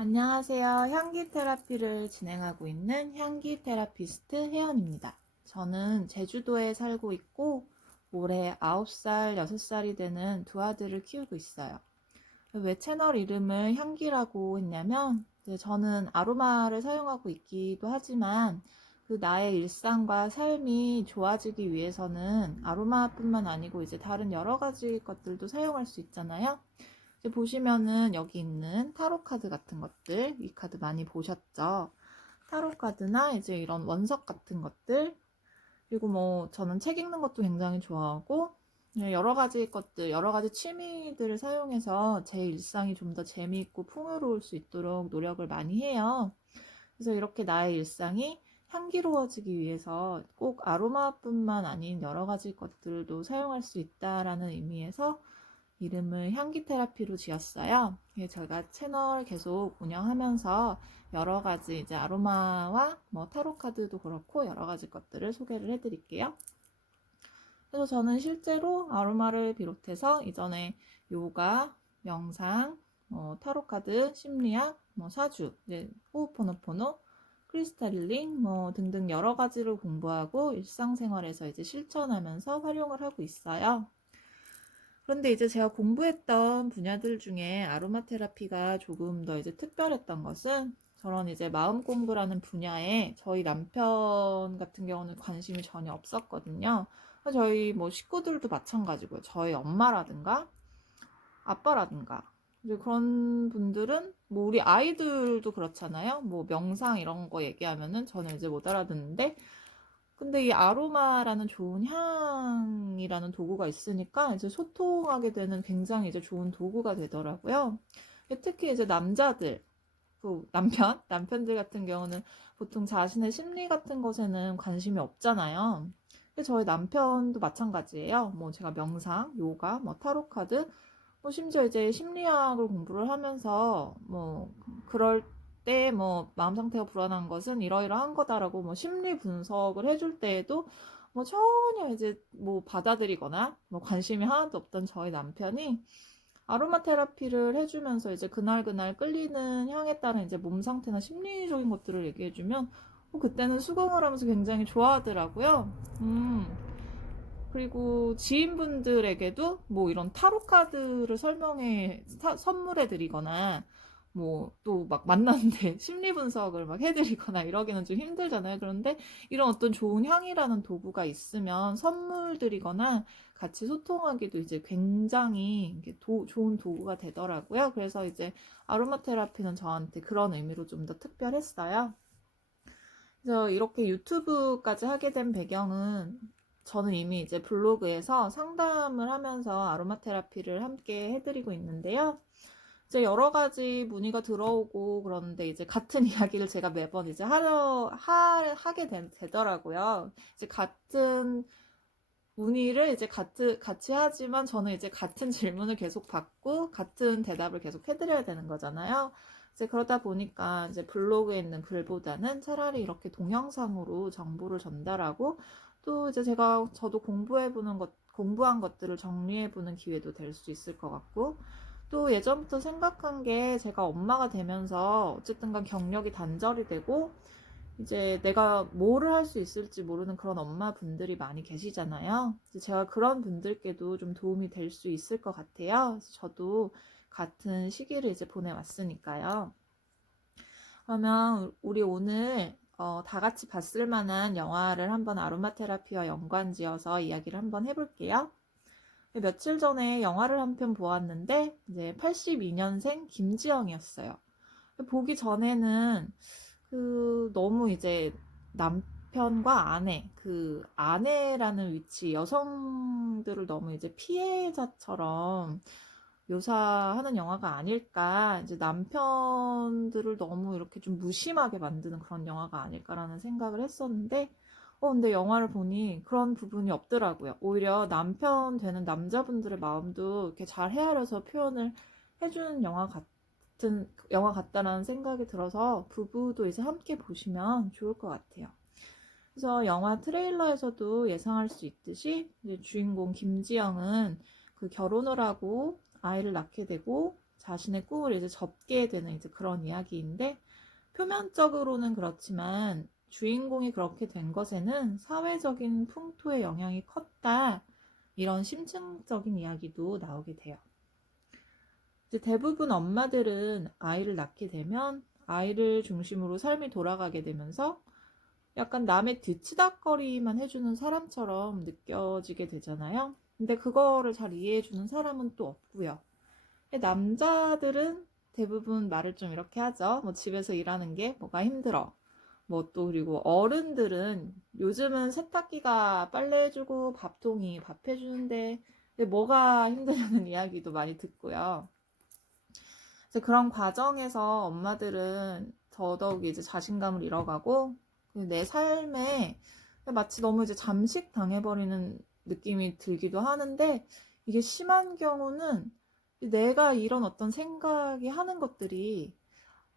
안녕하세요. 향기 테라피를 진행하고 있는 향기 테라피스트 혜연입니다. 저는 제주도에 살고 있고 올해 9살, 6살이 되는 두 아들을 키우고 있어요. 왜 채널 이름을 향기라고 했냐면 저는 아로마를 사용하고 있기도 하지만 그 나의 일상과 삶이 좋아지기 위해서는 아로마뿐만 아니고 이제 다른 여러 가지 것들도 사용할 수 있잖아요. 이제 보시면은 여기 있는 타로 카드 같은 것들, 이 카드 많이 보셨죠? 타로 카드나 이제 이런 원석 같은 것들, 그리고 뭐 저는 책 읽는 것도 굉장히 좋아하고 여러 가지 것들, 여러 가지 취미들을 사용해서 제 일상이 좀 더 재미있고 풍요로울 수 있도록 노력을 많이 해요. 그래서 이렇게 나의 일상이 향기로워지기 위해서 꼭 아로마뿐만 아닌 여러 가지 것들도 사용할 수 있다라는 의미에서 이름을 향기 테라피로 지었어요. 저희가 채널 계속 운영하면서 여러 가지 이제 아로마와 뭐 타로 카드도 그렇고 여러 가지 것들을 소개를 해드릴게요. 그래서 저는 실제로 아로마를 비롯해서 이전에 요가, 명상, 타로 카드, 심리학, 사주, 이제 호흡포노포노, 크리스탈 힐링 등등 여러 가지를 공부하고 일상생활에서 이제 실천하면서 활용을 하고 있어요. 그런데 이제 제가 공부했던 분야들 중에 아로마 테라피가 조금 더 이제 특별했던 것은 저런 이제 마음 공부라는 분야에 저희 남편 같은 경우는 관심이 전혀 없었거든요. 저희 뭐 식구들도 마찬가지고요. 저희 엄마라든가 아빠라든가 이제 그런 분들은 뭐 우리 아이들도 그렇잖아요. 뭐 명상 이런 거 얘기하면은 저는 이제 못 알아듣는데 근데 이 아로마라는 좋은 향이라는 도구가 있으니까 이제 소통하게 되는 굉장히 이제 좋은 도구가 되더라고요. 특히 이제 남자들, 남편들 같은 경우는 보통 자신의 심리 같은 것에는 관심이 없잖아요. 근데 저희 남편도 마찬가지예요. 뭐 제가 명상, 요가, 뭐 타로 카드, 뭐 심지어 이제 심리학을 공부를 하면서 뭐 그럴 때 뭐 마음 상태가 불안한 것은 이러이러한 거다라고 뭐 심리 분석을 해줄 때에도 뭐 전혀 이제 뭐 받아들이거나 뭐 관심이 하나도 없던 저희 남편이 아로마 테라피를 해주면서 이제 그날 끌리는 향에 따른 이제 몸 상태나 심리적인 것들을 얘기해주면 그때는 수긍을 하면서 굉장히 좋아하더라고요. 그리고 지인분들에게도 뭐 이런 타로 카드를 선물해 드리거나 뭐 또 막 만났는데 심리 분석을 막 해드리거나 이러기는 좀 힘들잖아요. 그런데 이런 어떤 좋은 향이라는 도구가 있으면 선물 드리거나 같이 소통하기도 이제 굉장히 좋은 도구가 되더라고요. 그래서 이제 아로마 테라피는 저한테 그런 의미로 좀 더 특별했어요. 그래서 이렇게 유튜브까지 하게 된 배경은 저는 이미 이제 블로그에서 상담을 하면서 아로마 테라피를 함께 해드리고 있는데요. 이제 여러 가지 문의가 들어오고 그러는데 이제 같은 이야기를 제가 매번 이제 하게 되더라고요. 이제 같은 문의를 이제 같이 하지만 저는 이제 같은 질문을 계속 받고 같은 대답을 계속 해드려야 되는 거잖아요. 이제 그러다 보니까 이제 블로그에 있는 글보다는 차라리 이렇게 동영상으로 정보를 전달하고 또 이제 저도 공부한 것들을 정리해보는 기회도 될 수 있을 것 같고 또 예전부터 생각한 게 제가 엄마가 되면서 어쨌든 간 경력이 단절이 되고 이제 내가 뭐를 할 수 있을지 모르는 그런 엄마분들이 많이 계시잖아요. 제가 그런 분들께도 좀 도움이 될 수 있을 것 같아요. 그래서 저도 같은 시기를 이제 보내왔으니까요. 그러면 우리 오늘 다 같이 봤을 만한 영화를 한번 아로마 테라피와 연관지어서 이야기를 한번 해볼게요. 며칠 전에 영화를 한 편 보았는데 이제 82년생 김지영이었어요. 보기 전에는 너무 이제 남편과 아내, 아내라는 위치, 여성들을 너무 이제 피해자처럼 묘사하는 영화가 아닐까, 이제 남편들을 너무 이렇게 좀 무심하게 만드는 그런 영화가 아닐까라는 생각을 했었는데, 근데 영화를 보니 그런 부분이 없더라고요. 오히려 남편 되는 남자분들의 마음도 이렇게 잘 헤아려서 표현을 해주는 영화 같다라는 생각이 들어서 부부도 이제 함께 보시면 좋을 것 같아요. 그래서 영화 트레일러에서도 예상할 수 있듯이 이제 주인공 김지영은 결혼을 하고 아이를 낳게 되고 자신의 꿈을 이제 접게 되는 이제 그런 이야기인데, 표면적으로는 그렇지만 주인공이 그렇게 된 것에는 사회적인 풍토의 영향이 컸다. 이런 심층적인 이야기도 나오게 돼요. 이제 대부분 엄마들은 아이를 낳게 되면 아이를 중심으로 삶이 돌아가게 되면서 약간 남의 뒤치다꺼리만 해주는 사람처럼 느껴지게 되잖아요. 근데 그거를 잘 이해해주는 사람은 또 없고요. 남자들은 대부분 말을 좀 이렇게 하죠. 뭐 집에서 일하는 게 뭐가 힘들어. 뭐 또 그리고 어른들은 요즘은 세탁기가 빨래해주고 밥통이 밥 해주는데 뭐가 힘드냐는 이야기도 많이 듣고요. 이제 그런 과정에서 엄마들은 더더욱 이제 자신감을 잃어가고 내 삶에 마치 너무 이제 잠식 당해버리는 느낌이 들기도 하는데, 이게 심한 경우는 내가 이런 어떤 생각이 하는 것들이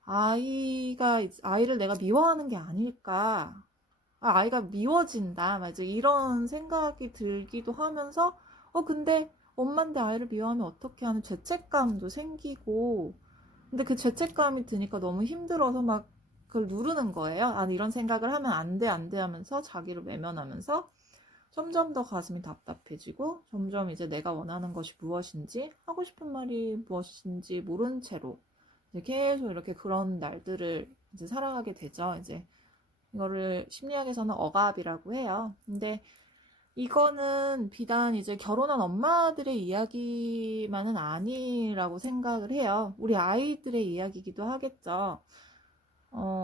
아이를 내가 미워하는 게 아닐까, 아이가 미워진다, 맞아, 이런 생각이 들기도 하면서 근데 엄마인데 아이를 미워하면 어떻게 하는 죄책감도 생기고, 근데 그 죄책감이 드니까 너무 힘들어서 막 그걸 누르는 거예요. 이런 생각을 하면 안 돼, 안 돼 하면서 자기를 외면하면서 점점 더 가슴이 답답해지고, 점점 이제 내가 원하는 것이 무엇인지, 하고 싶은 말이 무엇인지 모른 채로 이제 계속 이렇게 그런 날들을 이제 살아가게 되죠. 이제 이거를 심리학에서는 억압이라고 해요. 근데 이거는 비단 이제 결혼한 엄마들의 이야기만은 아니라고 생각을 해요. 우리 아이들의 이야기이기도 하겠죠.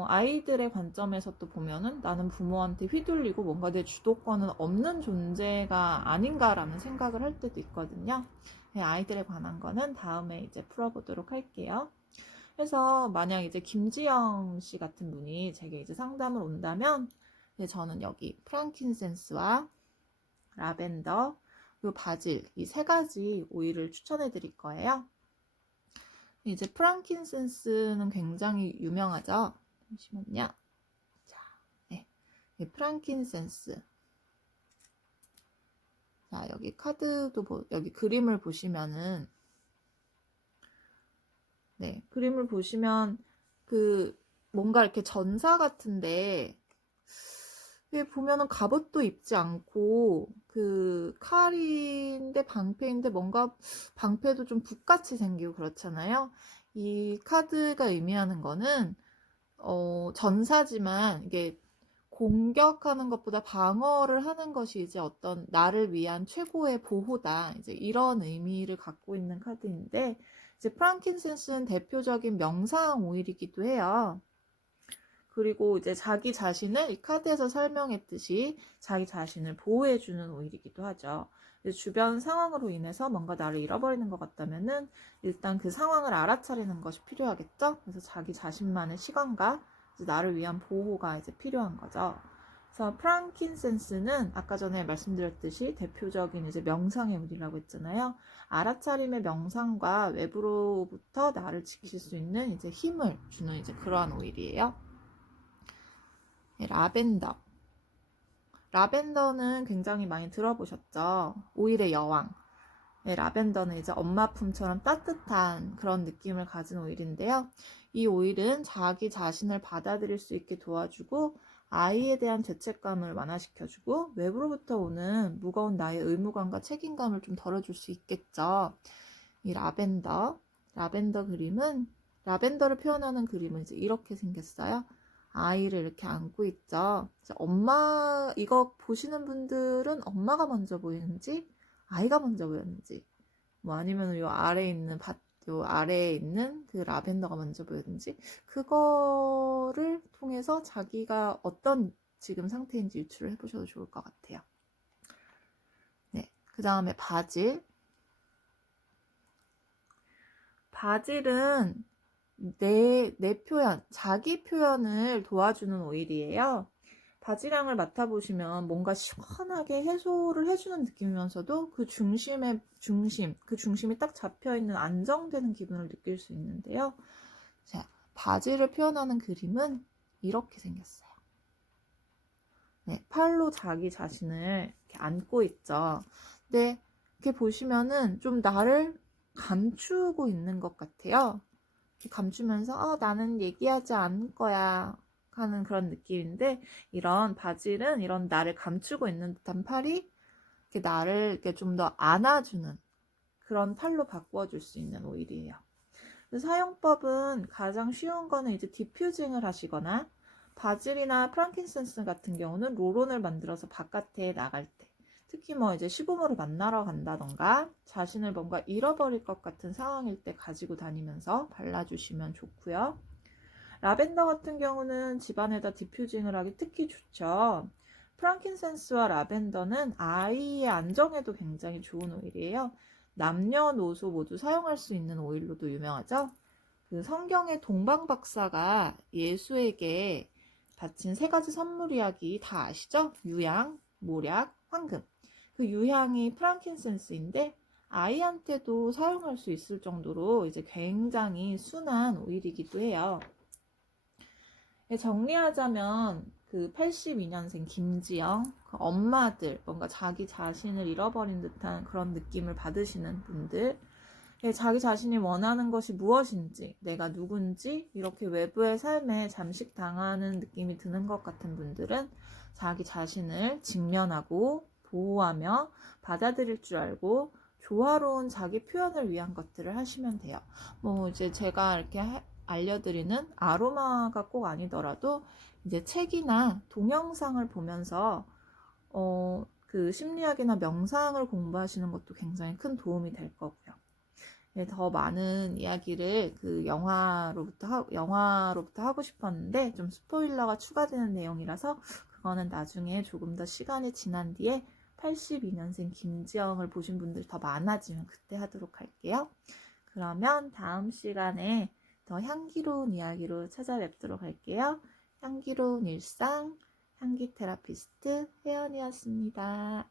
아이들의 관점에서 또 보면은 나는 부모한테 휘둘리고 뭔가 내 주도권은 없는 존재가 아닌가라는 생각을 할 때도 있거든요. 아이들에 관한 거는 다음에 이제 풀어보도록 할게요. 그래서 만약 이제 김지영 씨 같은 분이 제게 이제 상담을 온다면, 저는 여기 프랑킨센스와 라벤더, 그리고 바질, 이 세 가지 오일을 추천해 드릴 거예요. 이제 프랑킨센스는 굉장히 유명하죠. 잠시만요. 자, 네. 프랑킨센스. 자, 여기 여기 그림을 보시면은, 네, 그림을 보시면 뭔가 이렇게 전사 같은데, 보면은 갑옷도 입지 않고 칼인데 방패인데 뭔가 방패도 좀 북같이 생기고 그렇잖아요. 이 카드가 의미하는 거는 전사지만 이게 공격하는 것보다 방어를 하는 것이 이제 어떤 나를 위한 최고의 보호다, 이제 이런 의미를 갖고 있는 카드인데, 이제 프랑킨센스는 대표적인 명상 오일이기도 해요. 그리고 이제 자기 자신을 이 카드에서 설명했듯이 자기 자신을 보호해주는 오일이기도 하죠. 주변 상황으로 인해서 뭔가 나를 잃어버리는 것 같다면은 일단 그 상황을 알아차리는 것이 필요하겠죠. 그래서 자기 자신만의 시간과 이제 나를 위한 보호가 이제 필요한 거죠. 그래서 프랑킨센스는 아까 전에 말씀드렸듯이 대표적인 이제 명상의 오일이라고 했잖아요. 알아차림의 명상과 외부로부터 나를 지킬 수 있는 이제 힘을 주는 이제 그러한 오일이에요. 라벤더. 라벤더는 굉장히 많이 들어보셨죠? 오일의 여왕. 라벤더는 이제 엄마 품처럼 따뜻한 그런 느낌을 가진 오일인데요. 이 오일은 자기 자신을 받아들일 수 있게 도와주고, 아이에 대한 죄책감을 완화시켜주고, 외부로부터 오는 무거운 나의 의무감과 책임감을 좀 덜어줄 수 있겠죠. 이 라벤더 그림은, 라벤더를 표현하는 그림은 이제 이렇게 생겼어요. 아이를 이렇게 안고 있죠. 이거 보시는 분들은 엄마가 먼저 보이는지 아이가 먼저 보였는지, 뭐 아니면 요 아래에 있는 그 라벤더가 먼저 보였는지, 그거를 통해서 자기가 어떤 지금 상태인지 유추를 해보셔도 좋을 것 같아요. 네, 그 다음에 바질은 내 표현, 자기 표현을 도와주는 오일이에요. 바지랑을 맡아보시면 뭔가 시원하게 해소를 해주는 느낌이면서도 그 중심이 딱 잡혀있는 안정되는 기분을 느낄 수 있는데요. 자, 바지를 표현하는 그림은 이렇게 생겼어요. 네, 팔로 자기 자신을 이렇게 안고 있죠. 근데 이렇게 보시면은 좀 나를 감추고 있는 것 같아요. 이렇게 감추면서 나는 얘기하지 않을 거야 하는 그런 느낌인데, 이런 바질은 이런 나를 감추고 있는 듯한 팔이 이렇게 나를 이렇게 좀 더 안아주는 그런 팔로 바꿔줄 수 있는 오일이에요. 사용법은 가장 쉬운 거는 이제 디퓨징을 하시거나, 바질이나 프랑킨센스 같은 경우는 롤온을 만들어서 바깥에 나갈 때, 특히 뭐 이제 시부모를 만나러 간다던가 자신을 뭔가 잃어버릴 것 같은 상황일 때 가지고 다니면서 발라주시면 좋고요. 라벤더 같은 경우는 집안에다 디퓨징을 하기 특히 좋죠. 프랑킨센스와 라벤더는 아이의 안정에도 굉장히 좋은 오일이에요. 남녀노소 모두 사용할 수 있는 오일로도 유명하죠. 그 성경의 동방 박사가 예수에게 바친 세 가지 선물 이야기 다 아시죠? 유향, 모략, 황금. 그 유향이 프랑킨센스인데 아이한테도 사용할 수 있을 정도로 이제 굉장히 순한 오일이기도 해요. 정리하자면 그 82년생 김지영, 그 엄마들, 뭔가 자기 자신을 잃어버린 듯한 그런 느낌을 받으시는 분들, 자기 자신이 원하는 것이 무엇인지, 내가 누군지 이렇게 외부의 삶에 잠식당하는 느낌이 드는 것 같은 분들은 자기 자신을 직면하고 보호하며 받아들일 줄 알고 조화로운 자기 표현을 위한 것들을 하시면 돼요. 뭐 이제 제가 이렇게 알려드리는 아로마가 꼭 아니더라도 이제 책이나 동영상을 보면서 그 심리학이나 명상을 공부하시는 것도 굉장히 큰 도움이 될 거고요. 더 많은 이야기를 그 영화로부터 하고 싶었는데 좀 스포일러가 추가되는 내용이라서 그거는 나중에 조금 더 시간이 지난 뒤에 82년생 김지영을 보신 분들 더 많아지면 그때 하도록 할게요. 그러면 다음 시간에 더 향기로운 이야기로 찾아뵙도록 할게요. 향기로운 일상, 향기 테라피스트 혜연이었습니다.